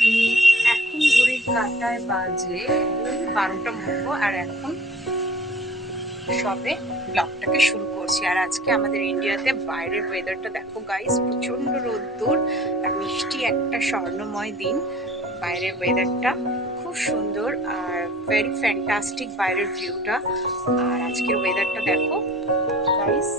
এখন ঘড়ির কাঁটায় বাজে 12টা মতো, আর এখন সবে ব্লগটাকে শুরু করছি। আর আজকে আমাদের ইন্ডিয়াতে বাইরের ওয়েদারটা দেখো গাইস, প্রচন্ড রোদ্দুর আর মিষ্টি একটা স্বর্ণময় দিন। বাইরের ওয়েদারটা খুব সুন্দর আর ভেরি ফ্যান্টাস্টিক বাইরের ভিউটা। আর আজকের ওয়েদারটা দেখো গাইস।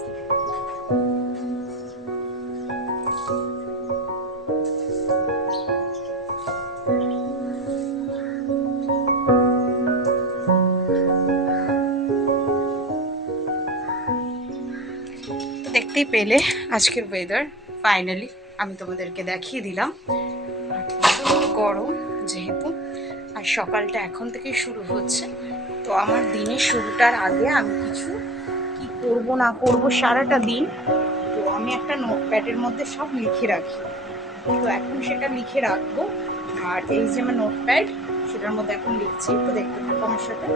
দেখতেই পেলে আজকের ওয়েদার ফাইনালি আমি তোমাদেরকে দেখিয়ে দিলাম। আর প্রচন্ড গরম যেহেতু, আর সকালটা এখন থেকেই শুরু হচ্ছে। তো আমার দিনের শুরুটার আগে আমি কিছু কি করব না করব সারাটা দিন, তো আমি একটা নোটপ্যাডের মধ্যে সব লিখে রাখি। তো এখন সেটা লিখে রাখবো। আর এই যে আমার নোটপ্যাড, সেটার মধ্যে এখন লিখছি, তো দেখতে থাকো আমার সাথে।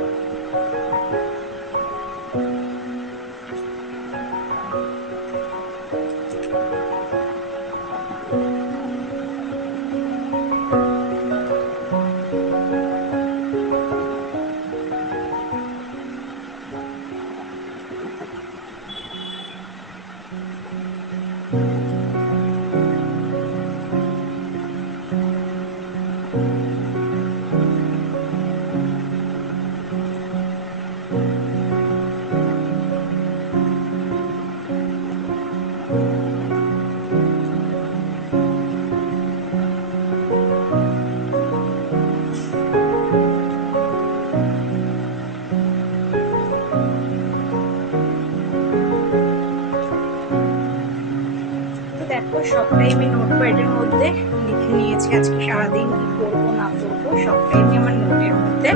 দেখো সবটাই আমি নোটপ্যাডের মধ্যে লিখে নিয়েছি। আজকে সারাদিন কি করবো না করবো সবটাই আমি আমার নোটের মধ্যে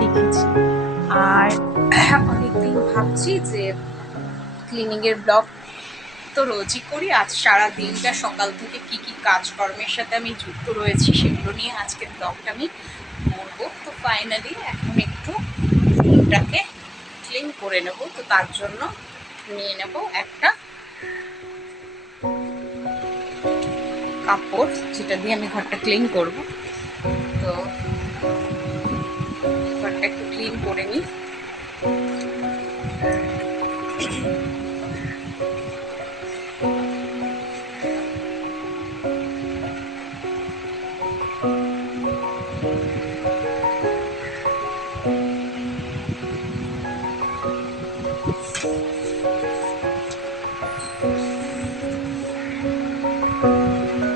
লিখেছি। আর অনেকদিন ভাবছি যে ক্লিনিং এর ব্লগ তো রোজই করি, আজ সারা দিনটা সকাল থেকে কি কি কাজকর্মের সাথে আমি যুক্ত রয়েছি সেগুলো নিয়ে আজকের ব্লগটা আমি করবো। তো ফাইনালি এখন একটু রুমটাকে ক্লিন করে নেব। তো তার জন্য নিয়ে নেব একটা কাপড়, যেটা দিয়ে আমি ঘরটা ক্লিন করব। তো ঘরটা একটু ক্লিন করে নিই।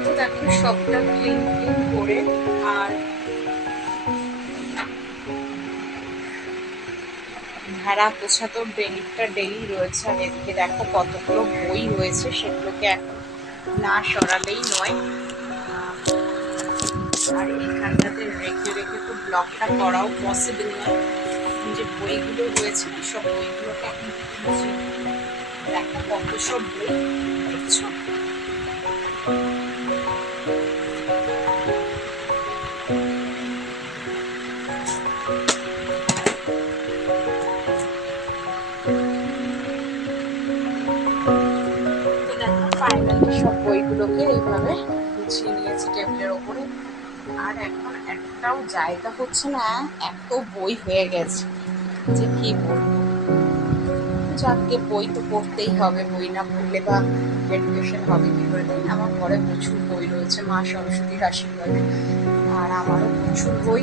তো দেখো সবটা ক্লিন ক্লিন করে, আর ঝাড়া পোছা তো ডেলি রয়েছে। আর এদিকে দেখো কতগুলো বই রয়েছে, সেগুলোকে এখন না সরালেই নয়। আর এইখানটাতে রেখে রেখে তো ব্লগটা করাও পসিবল নয়। এখন যে বইগুলো রয়েছে সব বইগুলোকে এখন খুঁজে দেখো কত সব বই দেখছো। ফাইনালি সব বইগুলোকে এইভাবে গুছিয়ে নিয়েছি টেবিলের ওপরে। আর এখন একটাও জায়গা হচ্ছে না, এত বই হয়ে গেছে যে কি বলবো। যাকে বই তো পড়তেই হবে, বই না পড়লে বা এডুকেশন হবে কি করে, তাই আমার ঘরে প্রচুর বই রয়েছে মা সরস্বতীর আশীর্বাদে। আর আমারও প্রচুর বই।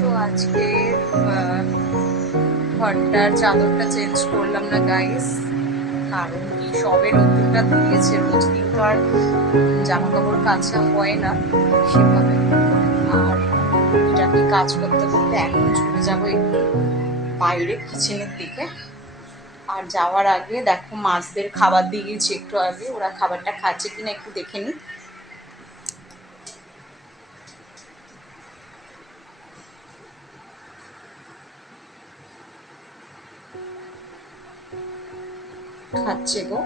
তো আজকে ঘরটার চাদরটা চেঞ্জ করলাম না গাইস, কারণ কি সবে রোদ্দুরটা দিয়েছে, রোজ দিন তো আর জামা কাপড় কাচা হয় না সেভাবে। আর এটা কি কাজ করতে করতে এখন চলে যাবো একটু বাইরে কিচেনের দিকে। আর যাওয়ার আগে দেখো মাছদের খাবার দিয়ে গেছি একটু আগে, ওরা খাবারটা খাচ্ছে কিনা একটু দেখে নিই। খাচ্ছে গো।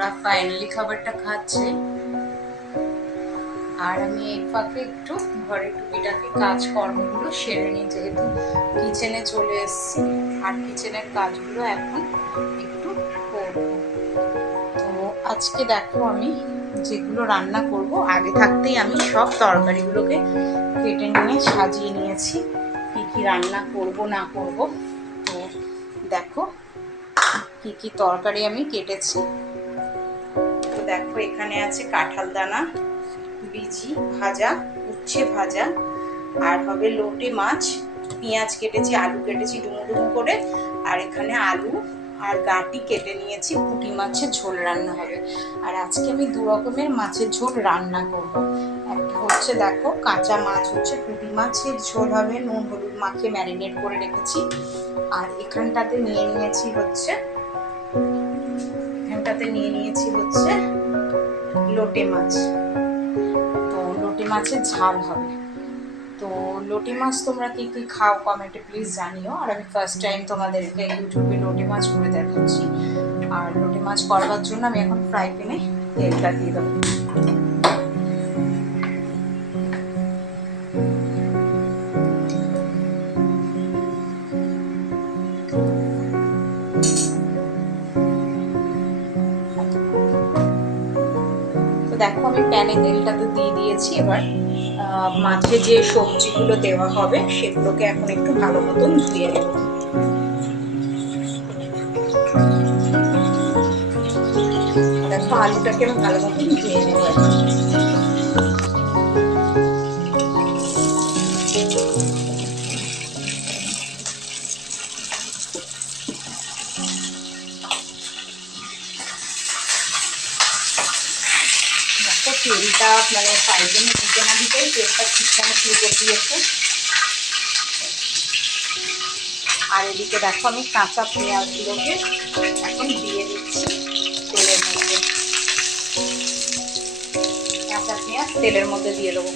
ওরা ফাইনালি খাবারটা খাচ্ছে। আর আমি এই ফাঁকে একটু ঘরের টুকিটাকি কাজকর্মগুলো সেরে নিই, যেহেতু কিচেনে চলে এসেছি। আর কিচেনের কাজগুলো এখন একটু করবো। তো আজকে দেখো আমি যেগুলো রান্না করব, আগে থাকতেই আমি সব তরকারিগুলোকে কেটে নিয়ে সাজিয়ে নিয়েছি, কি কি রান্না করব না করব। তো দেখো কি কি তরকারি আমি কেটেছি। তো দেখো এখানে আছে কাঁঠাল দানা বিজি ভাজা, উচ্ছে ভাজা, আর হবে লোটে মাছ, পেঁয়াজ কেটেছি, আলু কেটেছি ডুমো ডুমো করে, আর এখানে আলু আর গাঁটি কেটে নিয়েছি, পুঁটি মাছের ঝোল রান্না হবে। আর আজকে আমি দু রকমের মাছের ঝোল রান্না করব। একটা হচ্ছে দেখো কাঁচা মাছ, হচ্ছে পুঁটি মাছের ঝোল হবে, নুন হলুদ মাখিয়ে ম্যারিনেট করে রেখেছি। আর এখানটাতে নিয়ে নিয়েছি হচ্ছে লোটে মাছ। তো লোটে মাছের ঝাল হবে। তো লোটে মাছ তোমরা কি কি খাও কমেন্টে প্লিজ জানিও। আর আমি ফার্স্ট টাইম তোমাদেরকে ইউটিউবে লোটে মাছ করে দেখাচ্ছি। আর লোটে মাছ করবার জন্য আমি এখন ফ্রাই প্যানে তেলটা দিয়ে দেবো। তো দেখো আমি প্যানে তেলটা তো দিয়ে দিয়েছি। এবার মাছে যে সবজিগুলো দেওয়া হবে সেগুলোকে এখন একটু ভালো মতন ধুয়ে নেব। দেখো আলুটাকে আমি ভালো মতন ধুয়ে নেব। দেখো তেলটা মানে সাইডে দিতে না দিতেই তেলটা ঠিকঠাক শুরু করে দিয়েছে। আর এদিকে দেখো আমি কাঁচা পেঁয়াজগুলোকে এখন দিয়ে দিচ্ছি তেলের মধ্যে। কাঁচা পেঁয়াজ তেলের মধ্যে দিয়ে দেবো।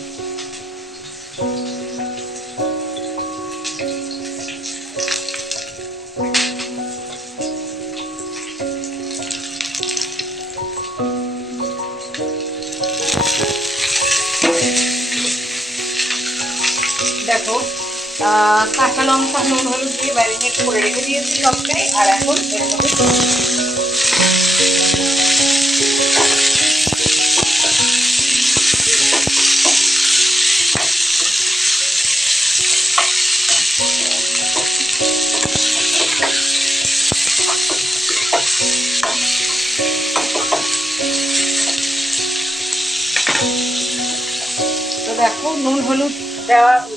দেখো কাঁচা লঙ্কা নুন হলুদ দিয়ে ম্যারিনেট করে রেখে দিয়েছি সবটাই। আর এখন এর মধ্যে তো দেখো নুন হলুদ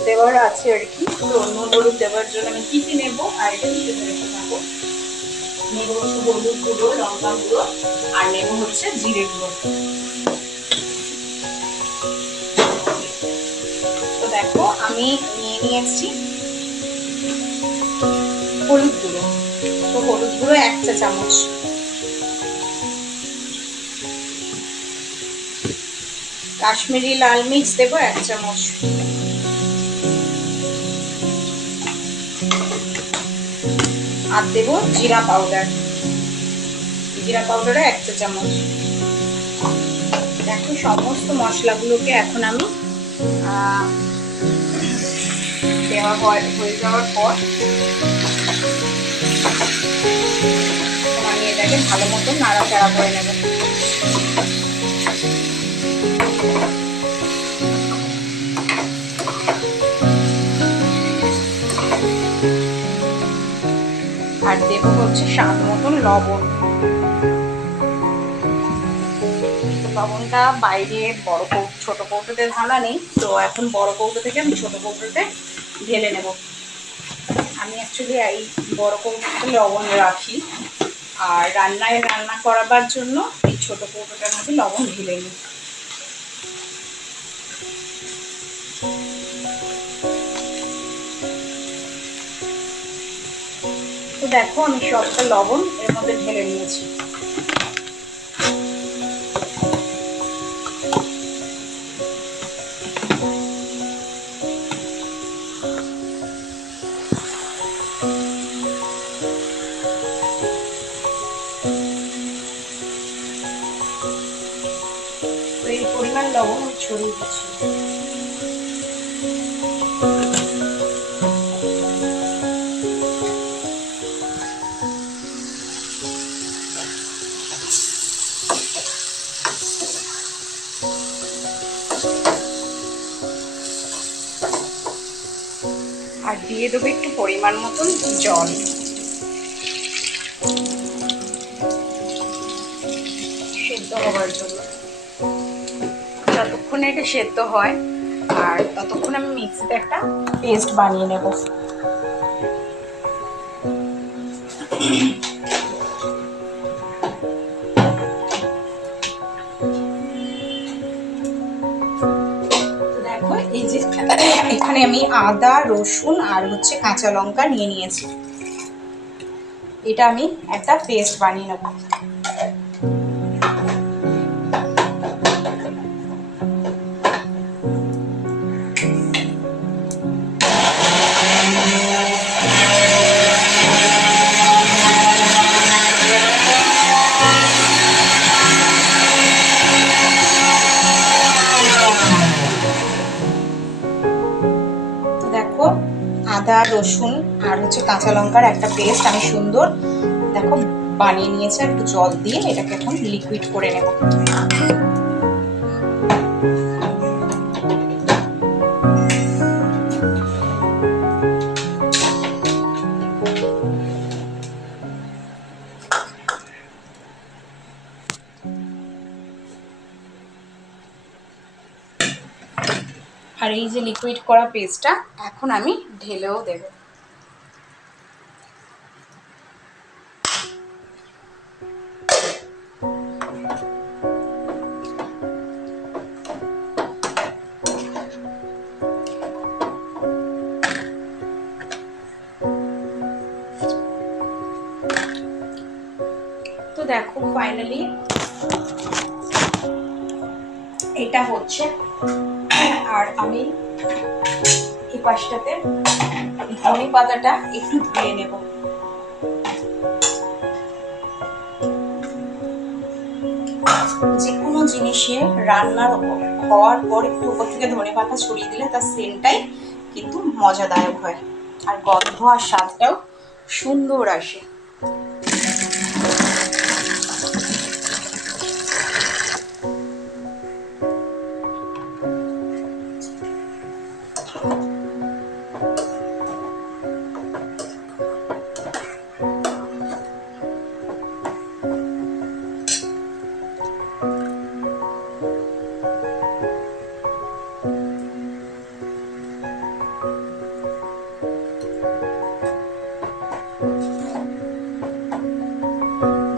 দেওয়ার আছে আর কি। তো নুন হলুদ দেওয়ার জন্য আমি কি কি নেবো আর এটা কি নেবো, নেবো হচ্ছে হলুদ গুঁড়ো, লঙ্কা গুঁড়ো, আর নেবো হচ্ছে জিরে গুঁড়ো। তো দেখো আমি নিয়ে নিয়েছি হলুদ গুঁড়ো। তো হলুদ গুঁড়ো 1 চা চামচ, কাশ্মীরি লাল মির্চ দেবো 1 চামচ, আর দেবো জিরা পাউডার, জিরা পাউডারে 1 চা চামচ। দেখো সমস্ত মশলাগুলোকে এখন আমি দেওয়া হয়ে যাওয়ার পর আমি এটাকে ভালো মতো নাড়াচাড়া করে নেব। আর দেবো হচ্ছে স্বাদ মতন লবণ। লবণটা বাইরে ছোট কৌটোতে ঢালা নেই, তো এখন বড় কৌটো থেকে আমি ছোট কৌটোতে ঢেলে নেব। আমি অ্যাকচুয়ালি এই বড় কৌটোতে লবণ রাখি, আর রান্না করাবার জন্য এই ছোট কৌটোটার মধ্যে লবণ ঢেলে নিই। তো দেখো আমি সবটা লবণ এর মধ্যে ঢেলে নিয়েছি। লবণ ছড়িয়ে দিচ্ছি। আর দিয়ে দেবো একটু পরিমাণ মতন জল। সেদ্ধ হওয়ার জন্য, যতক্ষণ এটা সেদ্ধ হয় আর ততক্ষণ আমি মিক্সিতে একটা পেস্ট বানিয়ে নেব। দেখো এই যে এখানে আমি আদা, রসুন আর হচ্ছে কাঁচা লঙ্কা নিয়ে নিয়েছি। এটা আমি একটা পেস্ট বানিয়ে নেব। আদা, রসুন আর হচ্ছে কাঁচা লঙ্কার একটা পেস্ট আমি সুন্দর দেখো বানিয়ে নিয়েছি। একটু জল দিয়ে এটাকে এখন লিকুইড করে নেব। আর এই যে লিকুইড করা পেস্টটা এখন আমি ঢেলেও দেব। তো দেখো ফাইনালি এটা হচ্ছে। আর আমি এই পাশটাতে ধনে পাতাটা একটু ধুয়ে নেব। যে কোনো জিনিসে রান্নার হওয়ার পর একটু উপর থেকে ধনে পাতা ছড়িয়ে দিলে তার সেন্টটাই কিন্তু মজাদায়ক হয়, আর গন্ধ আর স্বাদটাও সুন্দর আসে।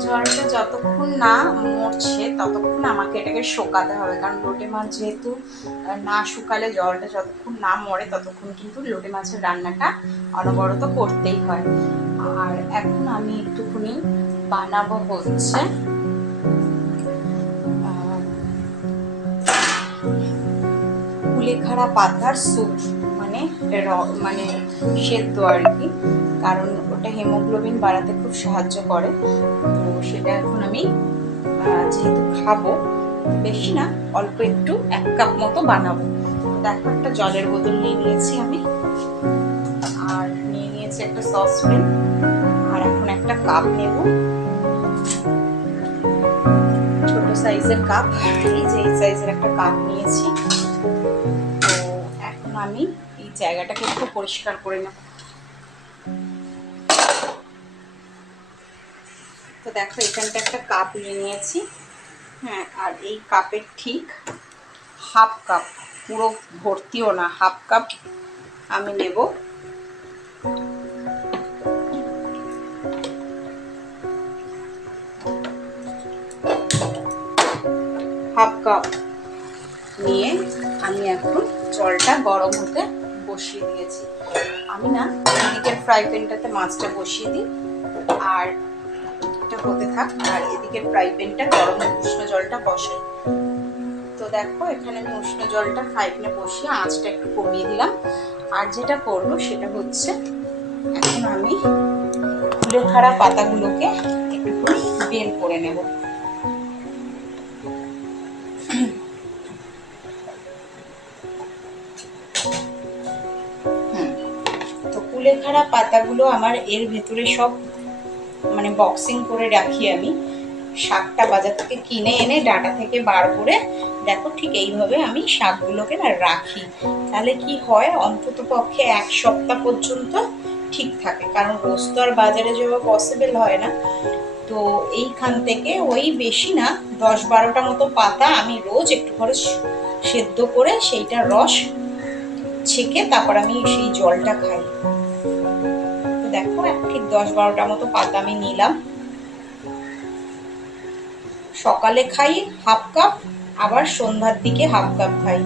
জলটা যতক্ষণ না মরছে ততক্ষণ আমাকে এটাকে শোকাতে হবে, কারণ লোটে মাছ যেহেতু না শুকালে জলটা যতক্ষণ না মরে ততক্ষণ কিন্তু লোটে মাছের রান্নাটা অনবরত করতেই হয়। আর এখন আমি একটুখানি বানাবো হচ্ছে কুলেখাড়া পাতার স্যুপ, মানে মানে সেদ্ধ আর কি, কারণ ওটা হিমোগ্লোবিন বাড়াতে খুব সাহায্য করে। তো সেটা এখন আমি যেহেতু খাবো, বেশি না অল্প একটু 1 কাপ মতো বানাবো। দেখো একটা জলের বোতল নিয়ে নিয়েছি আমি, আর নিয়ে নিয়েছি একটা সসপ্যান, আর এখন একটা কাপ নেব, ছোট সাইজের কাপ। এই যে এই সাইজের একটা কাপ নিয়েছি। তো এখন আমি এই জায়গাটাকে একটু পরিষ্কার করে নেব। তো দেখো এখানটা একটা কাপ নিয়ে নিয়েছি, হ্যাঁ, আর এই কাপের ঠিক হাফ কাপ, পুরো ভর্তিও না, হাফ কাপ আমি নেব। হাফ কাপ নিয়ে আমি এখন জলটা গরম হতে বসিয়ে দিয়েছি। আমি না এদিকের ফ্রাই প্যানটাতে মাছটা বসিয়ে দিই, আর এটা হতে থাক, আর এদিকের ফ্রাই প্যানটা গরম উষ্ণ জলটা বসাই। তো দেখো এখানে আমি উষ্ণ জলটা ফ্রাই প্যানে বসিয়ে আঁচটা একটু কমিয়ে দিলাম। আর যেটা করবো সেটা হচ্ছে এখন আমি কুলেখাড়া পাতাগুলোকে একটু বের করে নেব। কুলেখাড়া পাতাগুলো আমার এর ভেতরে সব মানে বক্সিং করে রাখি আমি। শাকটা বাজার থেকে কিনে এনে ডাঁটা থেকে বার করে দেখো ঠিক এইভাবে আমি শাকগুলোকে না রাখি। তাহলে কি হয়, অন্তত পক্ষে 1 সপ্তাহ পর্যন্ত ঠিক থাকে, কারণ রোজ তো আর বাজারে যাওয়া পসিবল হয় না। তো এইখান থেকে ওই বেশি না 10-12টা মতো পাতা আমি রোজ একটু করে সেদ্ধ করে সেইটা রস ছেঁকে তারপর আমি সেই জলটা খাই। তো দেখো ঠিক 10-12টা মতো পাতা আমি নিলাম, সকালে খাই 1/2 কাপ, আবার সন্ধ্যার দিকে 1/2 কাপ খাই।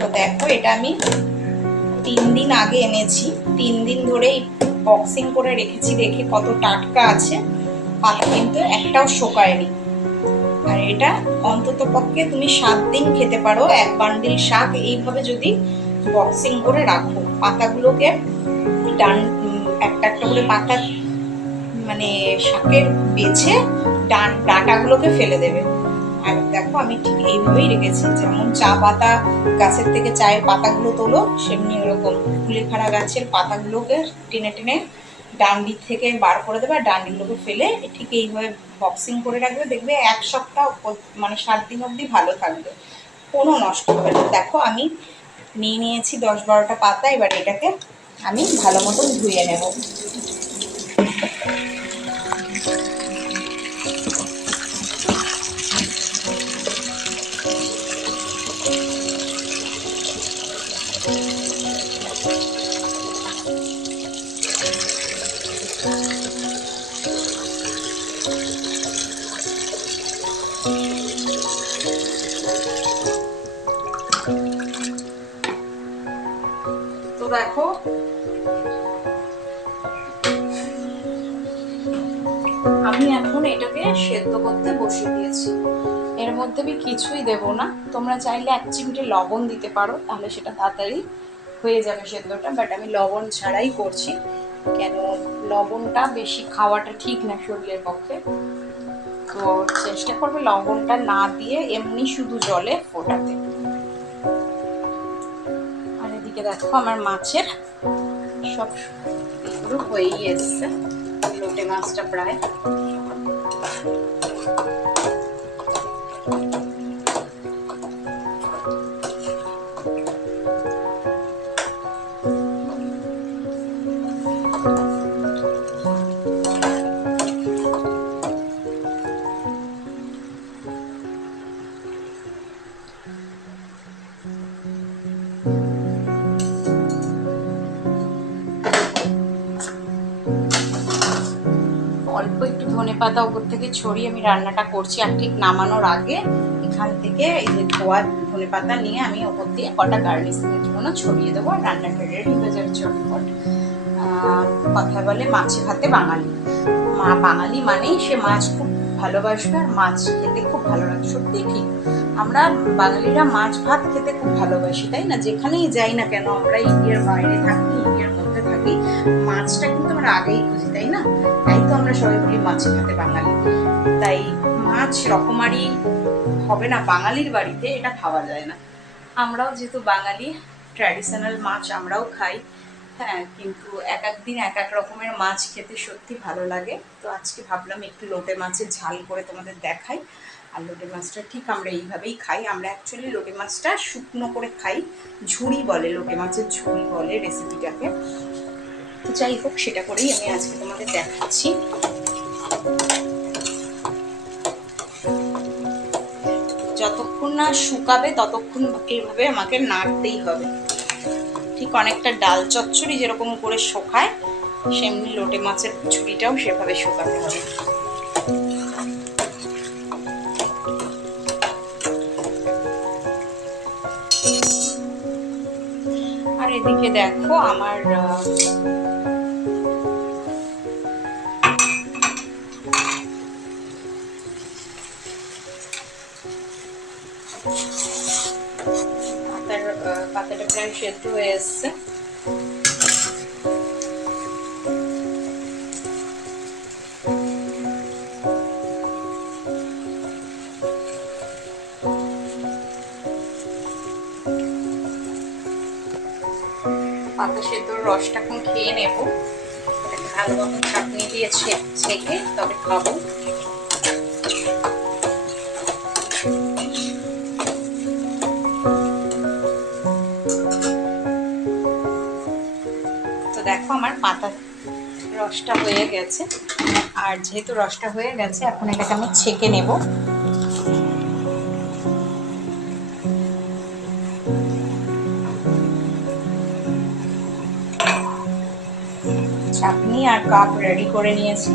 তো দেখো এটা আমি 3 দিন আগে এনেছি, 3 দিন ধরেই বক্সিং করে রেখেছি, দেখে কত টাটকা আছে, পাতা কিন্তু একটাও শোকায়নি। আর এটা অন্তত পক্ষে তুমি 7 দিন খেতে পারো। 1 বান্ডিল শাক এইভাবে যদি বক্সিং করে রাখো, পাতাগুলোকে একটা একটা করে পাতা মানে শাকের বেছে ডাঁটাগুলোকে ফেলে দেবে। আর দেখো আমি ঠিক এইভাবেই রেখেছি, যেমন চা পাতা গাছের থেকে চায়ের পাতাগুলো তোলো, সেমনি ওরকম কুলেখাড়া গাছের পাতাগুলোকে টেনে টেনে ডান্ডি থেকে বার করে দেবে, আর ডান্ডিগুলোকে ফেলে ঠিক এইভাবে বক্সিং করে রাখবে। দেখবে 1 সপ্তাহ মানে 7 দিন অবধি ভালো থাকবে, কোনো নষ্ট হবে না। দেখো আমি নিয়ে নিয়েছি 10-12টা পাতা, এবার এটাকে আমি ভালো মতন ধুয়ে নেব। তো দেখো আমি এখন এটাকে সেদ্ধ করতে বসিয়ে দিয়েছি। এর মধ্যে আমি কিছুই দেব না, তোমরা চাইলে 1 চিমটে লবণ দিতে পারো, তাহলে সেটা তাড়াতাড়ি হয়ে যাবে সেদ্ধটা, বাট আমি লবণ ছাড়াই করছি, কেন লবণটা বেশি খাওয়াটা ঠিক না শরীরের পক্ষে। তো চেষ্টা করবে লবণটা না দিয়ে এমনি শুধু জলে ফোটাতে। আর এদিকে দেখো আমার মাছের সব এগুলো হয়েই এসছে, লোটে মাছটা প্রায়। অল্প একটু ধনেপাতা উপর থেকে ছড়িয়ে আমি রান্নাটা করছি, আর ঠিক নামানোর আগে এখান থেকে এই যে ধোয়া ধনেপাতা নিয়ে আমি ওপর দিয়ে কটা গার্নিশিংয়ের জন্য ছড়িয়ে দেবো, আর রান্নাটা রেডি হয়ে যাবে চটপট। কথা বলে মাছে ভাতে বাঙালি, বাঙালি মানেই সে মাছ খুব ভালোবাসবে আর মাছ খেতে খুব ভালো লাগে। সত্যি ঠিক, আমরা বাঙালিরা মাছ ভাত খেতে খুব ভালোবাসি, তাই না? যেখানেই যাই না কেন, আমরা ইন্ডিয়ার বাইরে থাকি, ইন্ডিয়ার মধ্যে থাকি, মাছটা কিন্তু আমরা আগেই খুঁজি, তাই না? তাই তো আমরা সবাই বলি মাছ ভাতে বাঙালি। তাই মাছ রকমারি হবে না বাঙালির বাড়িতে, এটা খাওয়া যায় না। আমরাও যেহেতু বাঙালি, ট্র্যাডিশনাল মাছ আমরাও খাই, হ্যাঁ, কিন্তু এক এক দিন এক এক রকমের মাছ খেতে সত্যি ভালো লাগে। তো আজকে ভাবলাম একটু লোটে মাছের ঝাল করে তোমাদের দেখাই। আর লোটে মাছটা ঠিক আমরা এইভাবেই খাই, আমরা অ্যাকচুয়ালি লোটে মাছটা শুকনো করে খাই, ঝুড়ি বলে, লোটে মাছের ঝুড়ি বলে রেসিপিটাকে। তো যাই হোক, সেটা করেই আমি আজকে তোমাদের দেখাচ্ছি। যতক্ষণ না শুকাবে ততক্ষণ এইভাবে আমাকে নাড়তেই হবে, ঠিক অনেকটা ডাল চচ্চড়ি যেরকম করে শোকায়, সেমনি লোটে মাছের ঝুড়িটাও সেভাবে শোকাতে হবে। আর এদিকে দেখো আমার পাতাটা প্রায় সেদ্ধ হয়ে এসছে। পাতা সেদ্ধর রসটা এখন খেয়ে নেব। ভালো মতো চাটনি দিয়ে ছেঁকে তবে খাবো। তো দেখো আমার পাতা রসটা হয়ে গেছে, আর যেহেতু রসটা হয়ে গেছে এখন এটাকে আমি ছেঁকে নেব। চাটনি আর কাপ রেডি করে নিয়েছি,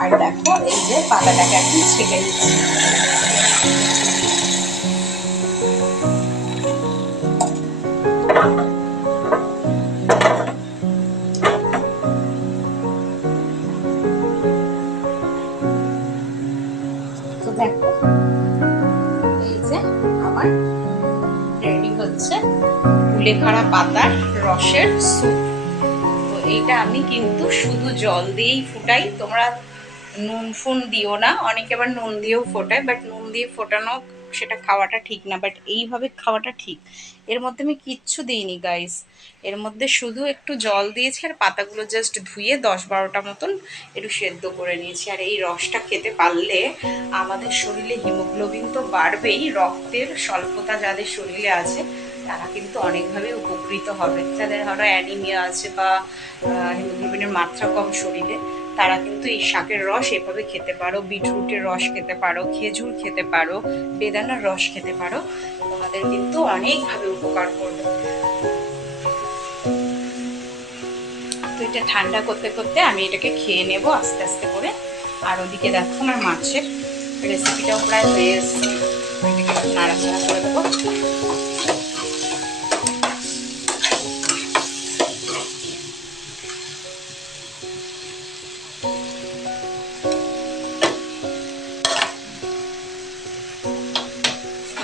আর দেখো এই যে পাতাটাকে এখন ছেঁকে নিচ্ছি। তো দেখো এই যে আমার রেডি হচ্ছে কুলেখাড়া পাতার রসের স্যুপ। তো এইটা আমি কিন্তু শুধু জল দিয়েই ফুটাই, তোমরা নুন ফুন দিও না। অনেকে আবার নুন দিয়েও ফোটায়, বাট নুন দিয়ে ফোটানো সেটা খাওয়াটা ঠিক না, বাট এইভাবে খাওয়াটা ঠিক। এর মধ্যে আমি কিচ্ছু দিইনি গাইস, এর মধ্যে শুধু একটু জল দিয়েছি আর পাতাগুলো জাস্ট ধুয়ে 10-12টা মতন একটু সেদ্ধ করে নিয়েছি। আর এই রসটা খেতে পারলে আমাদের শরীরে হিমোগ্লোবিন তো বাড়বেই, রক্তের স্বল্পতা যাদের শরীরে আছে তারা কিন্তু অনেকভাবে উপকৃত হবে। যাদের ধরো অ্যানিমিয়া আছে বা হিমোগ্লোবিনের মাত্রা কম শরীরে, তারা কিন্তু এই শাকের রস এভাবে খেতে পারো, বিটরুটের রস খেতে পারো, খেজুর খেতে পারো, বেদানার রস খেতে পারো, তোমাদের কিন্তু অনেকভাবে উপকার করবে। তো এটা ঠান্ডা করতে করতে আমি এটাকে খেয়ে নেব আস্তে আস্তে করে। আর ওদিকে দেখো আমার মাছের রেসিপিটাও প্রায় হয়ে এসছে, এটাকে একটু নাড়াচাড়া করে দেবো।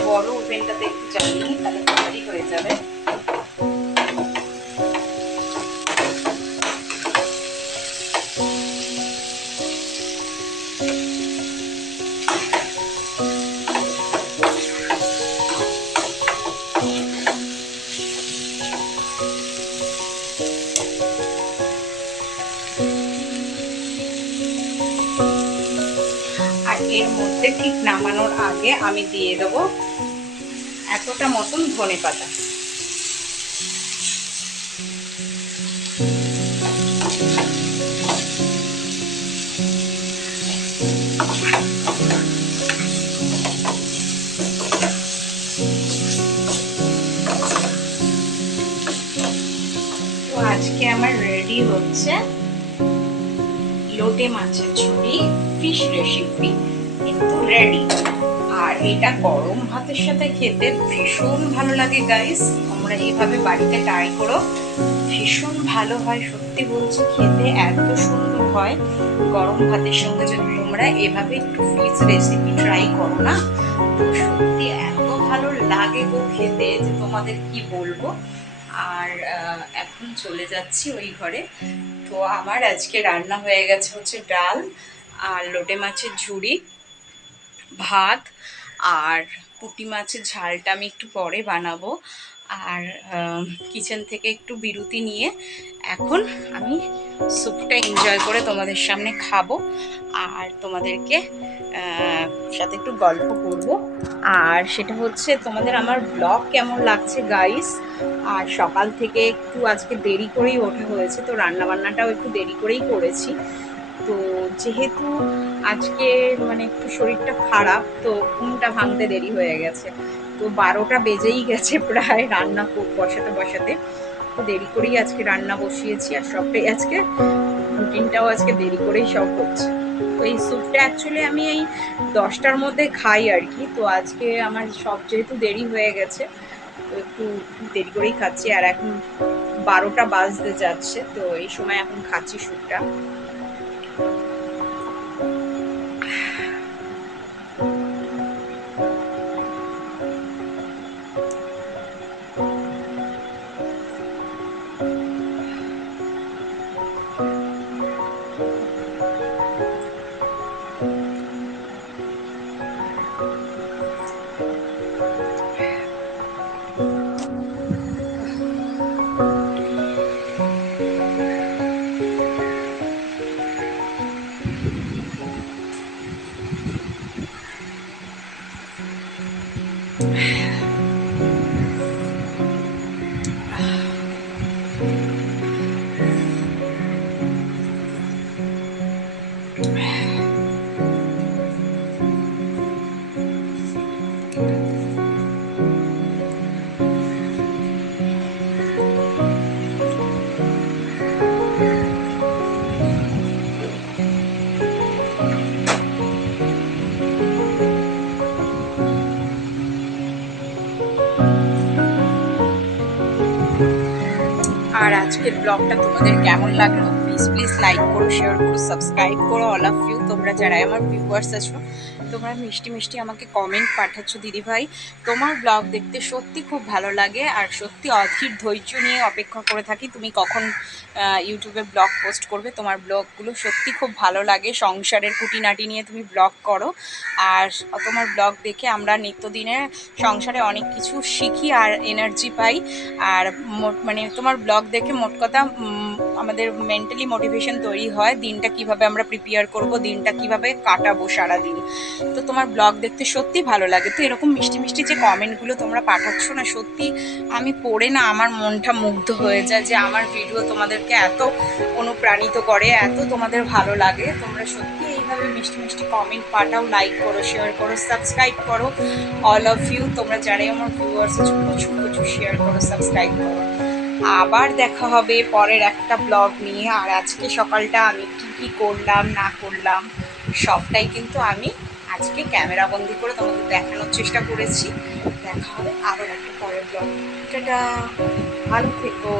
বড় ওভেনটাতে একটু জ্বালিয়ে তাহলে তাড়াতাড়ি হয়ে যাবে। আর এর মধ্যে ঠিক নামানোর আগে আমি দিয়ে দেবো এতটা মতন ধনে পাতা। তো আজকে আমার রেডি হচ্ছে লোটে মাছের ঝুড়ি ফিশ রেসিপি কিন্তু রেডি। আর এটা গরম ভাতের সাথে খেতে ভীষণ ভালো লাগে গাইস, তোমরা এইভাবে বাড়িতে ট্রাই করো, ভীষণ ভালো হয়। সত্যি বলছি, খেতে এত সুন্দর হয় গরম ভাতের সঙ্গে। যদি তোমরা এভাবে একটু ফিশ রেসিপি ট্রাই করো না, তো সত্যি এত ভালো লাগে গো খেতে যে তোমাদের কি বলবো। আর এখন চলে যাচ্ছি ওই ঘরে। তো আমার আজকে রান্না হয়ে গেছে হচ্ছে ডাল আর লোটে মাছের ঝুড়ি, ভাত, আর পুঁটি মাছের ঝালটা আমি একটু পরে বানাবো। আর কিচেন থেকে একটু বিরতি নিয়ে এখন আমি স্যুপটা এনজয় করে তোমাদের সামনে খাবো, আর তোমাদেরকে সাথে একটু গল্প করব। আর সেটা হচ্ছে তোমাদের আমার ব্লগ কেমন লাগছে গাইস। আর সকাল থেকে একটু আজকে দেরি করেই ওঠা হয়েছে, তো রান্নাবান্নাটাও একটু দেরি করেই করেছি। তো যেহেতু আজকে মানে একটু শরীরটা খারাপ, তো ঘুমটা ভাঙতে দেরি হয়ে গেছে। তো 12টা বেজেই গেছে প্রায় রান্না বসাতে বসাতে। তো দেরি করেই আজকে রান্না বসিয়েছি, আর সবটাই আজকে রুটিনটাও আজকে দেরি করেই সব হচ্ছে। তো এই স্যুপটা অ্যাকচুয়ালি আমি এই 10টার মধ্যে খাই আর কি। তো আজকে আমার সব যেহেতু দেরি হয়ে গেছে, তো একটু দেরি করেই খাচ্ছি। আর এখন 12টা বাজতে যাচ্ছে, তো এই সময় এখন খাচ্ছি স্যুপটা। আর আজকের ব্লগটা তোমাদের কেমন লাগলো প্লিজ প্লিজ লাইক করো, শেয়ার করো, সাবস্ক্রাইব করো। অল অফ ইউ, তোমরা যারা আমার ভিউয়ার্স আছো, তোমরা মিষ্টি মিষ্টি আমাকে কমেন্ট পাঠাচ্ছ দিদিভাই। তোমার ব্লগ দেখতে সত্যি খুব ভালো লাগে, আর সত্যি অধীর ধৈর্য নিয়ে অপেক্ষা করে থাকি তুমি কখন ইউটিউবে ব্লগ পোস্ট করবে। তোমার ব্লগগুলো সত্যি খুব ভালো লাগে, সংসারের খুঁটিনাটি নিয়ে তুমি ব্লগ করো। আর তোমার ব্লগ দেখে আমরা নিত্যদিনের সংসারে অনেক কিছু শিখি আর এনার্জি পাই। আর মানে তোমার ব্লগ দেখে মোট কথা আমাদের মেন্টালি মোটিভেশন তৈরি হয়, দিনটা কিভাবে আমরা প্রিপেয়ার করব, দিনটা কিভাবে কাটাবো সারাদিন। তো তোমার ব্লগ দেখতে সত্যি ভালো লাগে। তো এরকম মিষ্টি মিষ্টি যে কমেন্টগুলো তোমরা পাঠাচ্ছ না, সত্যি আমি পড়ে না আমার মনটা মুগ্ধ হয়ে যায় যে আমার ভিডিও তোমাদেরকে এত অনুপ্রাণিত করে, এত তোমাদের ভালো লাগে। তোমরা সত্যি এইভাবে মিষ্টি মিষ্টি কমেন্ট পাঠাও, লাইক করো, শেয়ার করো, সাবস্ক্রাইব করো। অল অফ ইউ, তোমরা যারাই আমার ভিউয়ার্স আছো, প্রচুর প্রচুর শেয়ার করো, সাবস্ক্রাইব করো। আবার দেখা হবে পরের একটা ব্লগ নিয়ে। আর আজকে সকালটা আমি কি কি করলাম না করলাম সবটাই কিন্তু আমি আজকে ক্যামেরা বন্দি করে তোমাদের দেখানোর চেষ্টা করেছি। দেখা হবে আবার একটা পরের ব্লগ। টাটা, ভালো থেকো।